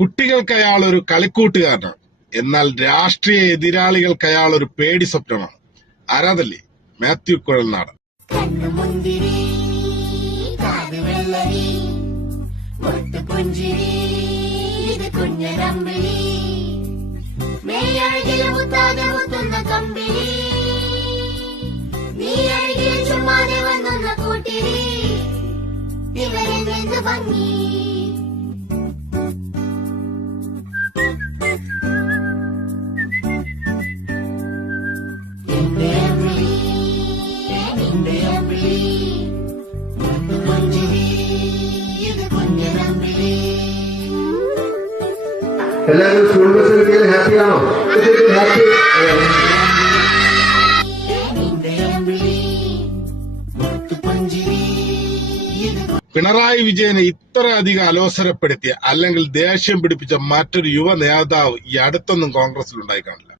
കുട്ടികൾക്ക് അയാൾ ഒരു കളിക്കൂട്ടുകാരനാണ്. എന്നാൽ രാഷ്ട്രീയ എതിരാളികൾക്ക് അയാൾ ഒരു പേടി സ്വപ്നമാണ്. ആരാധല്ലേ? മാത്യു കുഴൽനാടൻ. എല്ലാവരും സ്കൂൾ ബസ് കിട്ടിയാൽ ഹാപ്പിയാണോ? ഹാപ്പി. പിണറായി വിജയനെ ഇത്രയധികം അലോസരപ്പെടുത്തിയ അല്ലെങ്കിൽ ദേഷ്യം പിടിപ്പിച്ച മറ്റൊരു യുവ നേതാവ് ഈ അടുത്തൊന്നും കോൺഗ്രസിൽ ഉണ്ടായി കാണില്ല.